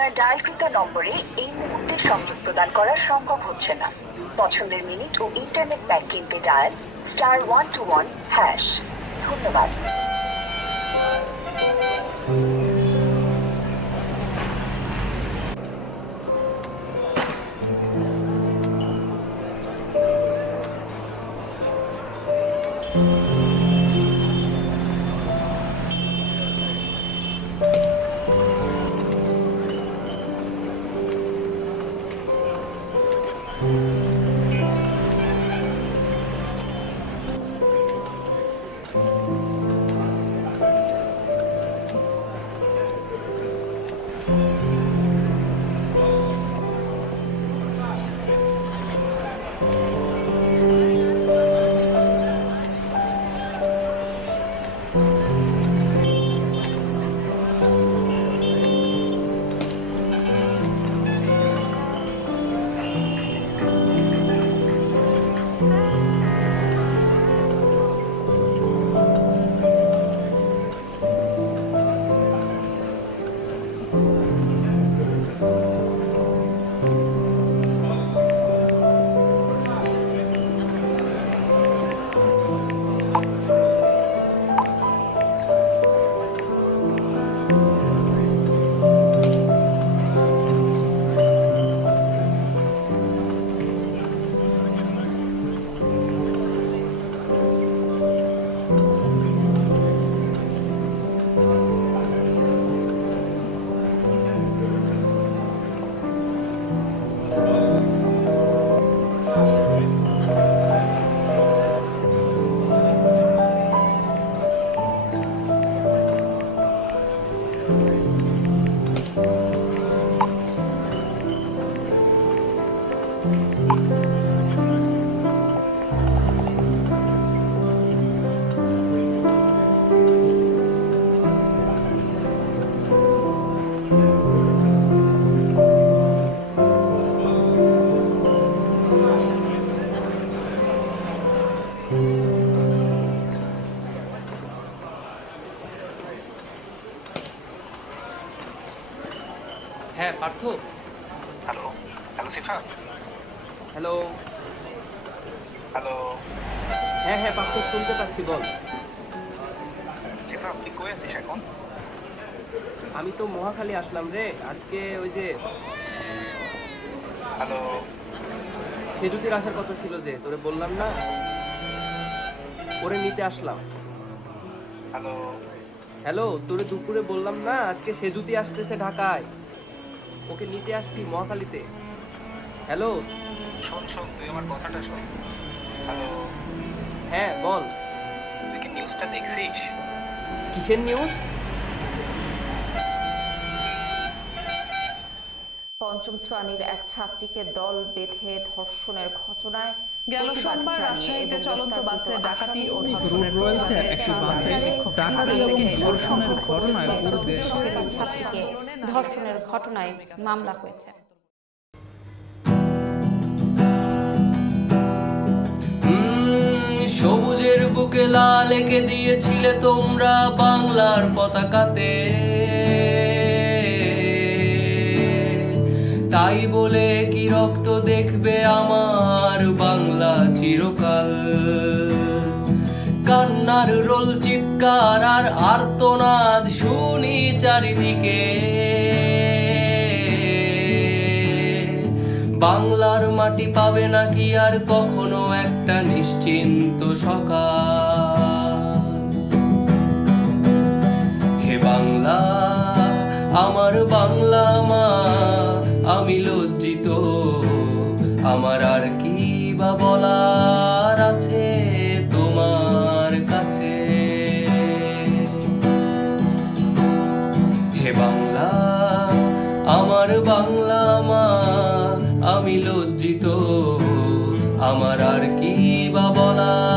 আপনার ডায়ালকৃত নম্বরে এই মুহূর্তে সংযোগ প্রদান করা সম্ভব হচ্ছে না। পছন্দের মিনিট ও ইন্টারনেট প্যাক কিনতে ডায়াল *121#। ধন্যবাদ। হ্যাঁ Partha. Hello hello Sifa. Hello. Hello হ্যাঁ হ্যাঁ পার্থ, শুনতে পাচ্ছি, বল। সিফা, তুই কই আছিস এখন? আমি তো মহাখালী আসলাম রে আজকে। ওই যে হ্যালো সেজুতির আসার কথা ছিল, যে তোরে বললাম না, ওরে নিতে আসলাম। হ্যালো হ্যালো, তোরে দুপুরে বললাম না আজকে সেজুতি আসতেছে ঢাকায়, ওকে নিতে আসছি মহাখালীতে। হ্যালো। শোন শোন, তুই আমার কথাটা শোন। হ্যালো, হ্যাঁ বল। তুই কি নিউজটা দেখছিস? কিসের নিউজ? পঞ্চম শ্রেণীর এক ছাত্রীকে দল বেঁধে ধর্ষণের ঘটনায় গেল সোমবার রাজশাহীতে চলন্ত বাসে ডাকাতি ও ধর্ষণের রয়েছে একটি বাসে ডাকাতি এবং ধর্ষণের ঘটনায় পুরো ছাত্রীকে ধর্ষণের ঘটনায় মামলা হয়েছে। সবুজের বুকে লাল এঁকে দিয়েছিলে তোমরা বাংলার পতাকাতে, তাই বলে কি রক্ত দেখবে আমার বাংলা চিরকাল? কান্নার রোল, চিৎকার আর আর্তনাদ শুনি চারিদিকে। বাংলার মাটি পাবে নাকি আর কখনো একটা নিশ্চিন্ত সকাল? হে বাংলা, আমার বাংলা মা, আমি লজ্জিত, আমার আর কি বা বলার আছে তোমার কাছে? হে বাংলা, আমার বাংলা মা, আমি লজ্জিত, আমার আর কি বা বলার